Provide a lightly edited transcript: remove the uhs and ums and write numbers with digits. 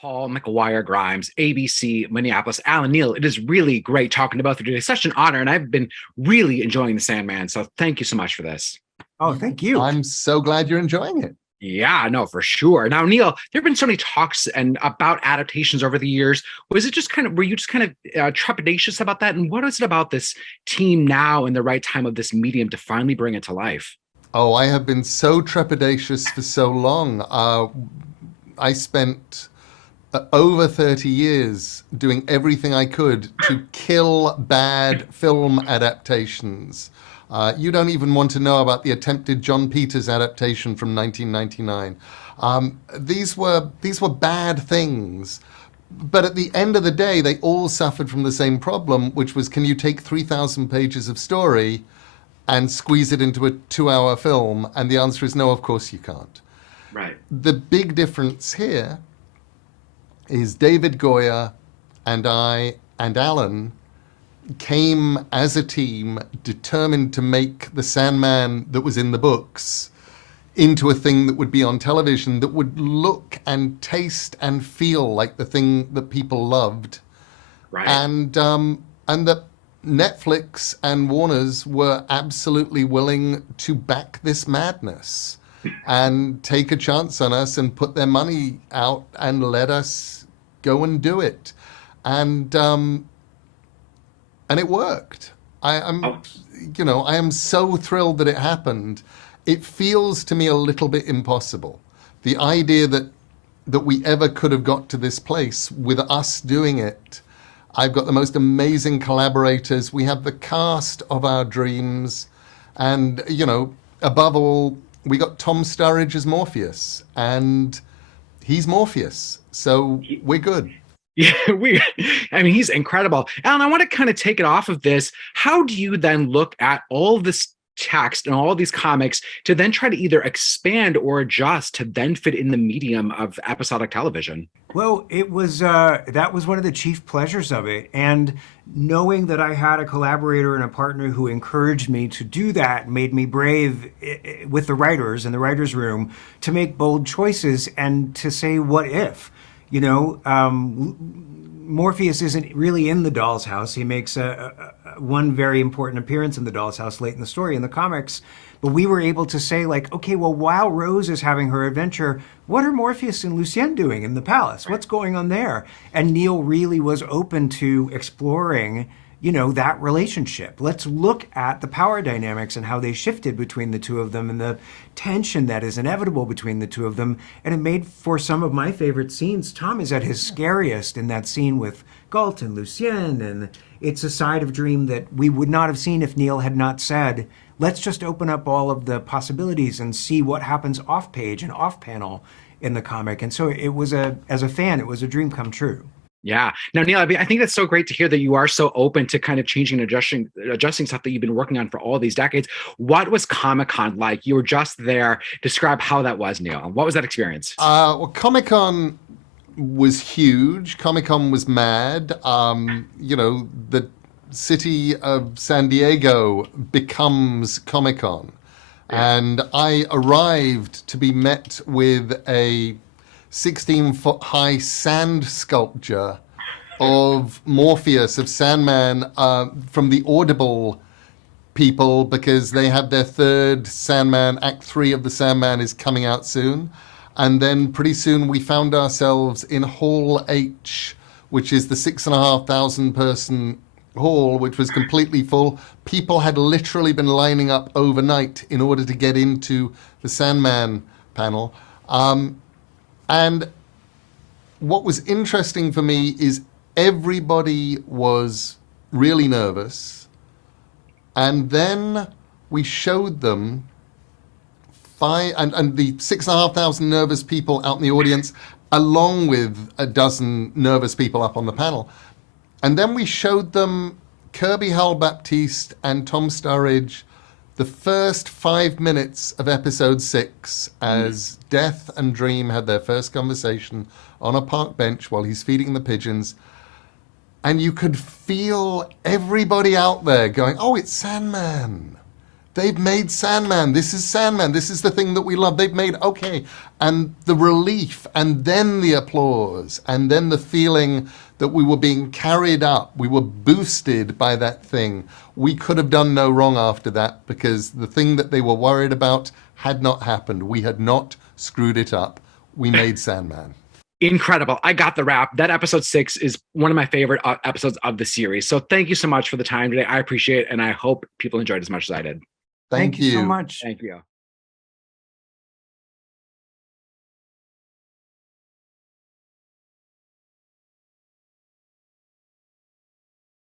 Paul McGuire Grimes, ABC, Minneapolis, Alan Neal. It is really great talking to both of you. It's such an honor, and I've been really enjoying the Sandman. So thank you so much for this. Oh, thank you. I'm so glad you're enjoying it. Yeah, no, for sure. Now, Neal, there have been so many talks and about adaptations over the years. Were you just kind of trepidatious about that? And what is it about this team now in the right time of this medium to finally bring it to life? Oh, I have been so trepidatious for so long. I spent over 30 years doing everything I could to kill bad film adaptations. You don't even want to know about the attempted John Peters adaptation from 1999. These were bad things. But at the end of the day, they all suffered from the same problem, which was, can you take 3,000 pages of story and squeeze it into a 2-hour film? And the answer is no, of course you can't. Right. The big difference here is David Goyer and I and Allan came as a team determined to make the Sandman that was in the books into a thing that would be on television, that would look and taste and feel like the thing that people loved. Right. And that Netflix and Warner's were absolutely willing to back this madness and take a chance on us and put their money out and let us go and do it. And it worked. I am so thrilled that it happened. It feels to me a little bit impossible. The idea that we ever could have got to this place with us doing it. I've got the most amazing collaborators. We have the cast of our dreams. And, above all, we got Tom Sturridge as Morpheus. And he's Morpheus. So we're good. Yeah, he's incredible. Alan, I want to kind of take it off of this. How do you then look at all this text and all these comics to then try to either expand or adjust to then fit in the medium of episodic television? Well, it was that was one of the chief pleasures of it. And knowing that I had a collaborator and a partner who encouraged me to do that made me brave with the writers in the writers' room to make bold choices and to say, what if? Morpheus isn't really in the doll's house. He makes one very important appearance in the doll's house late in the story in the comics. But we were able to say, okay, well, while Rose is having her adventure, what are Morpheus and Lucien doing in the palace? What's going on there? And Neal really was open to exploring, that relationship. Let's look at the power dynamics and how they shifted between the two of them and the tension that is inevitable between the two of them. And it made for some of my favorite scenes. Tom is at his scariest in that scene with Galt and Lucien. And it's a side of Dream that we would not have seen if Neal had not said, let's just open up all of the possibilities and see what happens off page and off panel in the comic. And so it was as a fan, it was a dream come true. Yeah. Now, Neal, I think that's so great to hear that you are so open to kind of changing and adjusting stuff that you've been working on for all these decades. What was Comic-Con like? You were just there. Describe how that was, Neal. What was that experience? Well, Comic-Con was huge. Comic-Con was mad. The city of San Diego becomes Comic-Con. Yeah. And I arrived to be met with a 16-foot high sand sculpture of Morpheus, of Sandman, from the Audible people, because they have their third Sandman, Act 3 of the Sandman is coming out soon. And then pretty soon we found ourselves in Hall H, which is the 6,500 person hall, which was completely full. People had literally been lining up overnight in order to get into the Sandman panel. And what was interesting for me is everybody was really nervous. And then we showed them and the 6,500 nervous people out in the audience, along with a dozen nervous people up on the panel. And then we showed them Kirby Howell-Baptiste and Tom Sturridge the first 5 minutes of episode 6 as Death and Dream had their first conversation on a park bench while he's feeding the pigeons. And you could feel everybody out there going, oh, it's Sandman. they've made Sandman. This is Sandman. This is the thing that we love. They've made, okay. And the relief, and then the applause, and then the feeling that we were being carried up. We were boosted by that thing. We could have done no wrong after that, because the thing that they were worried about had not happened. We had not screwed it up. We made Sandman. Incredible. I got the wrap. That episode 6 is one of my favorite episodes of the series. So thank you so much for the time today. I appreciate it. And I hope people enjoyed as much as I did. Thank you so much. Thank you.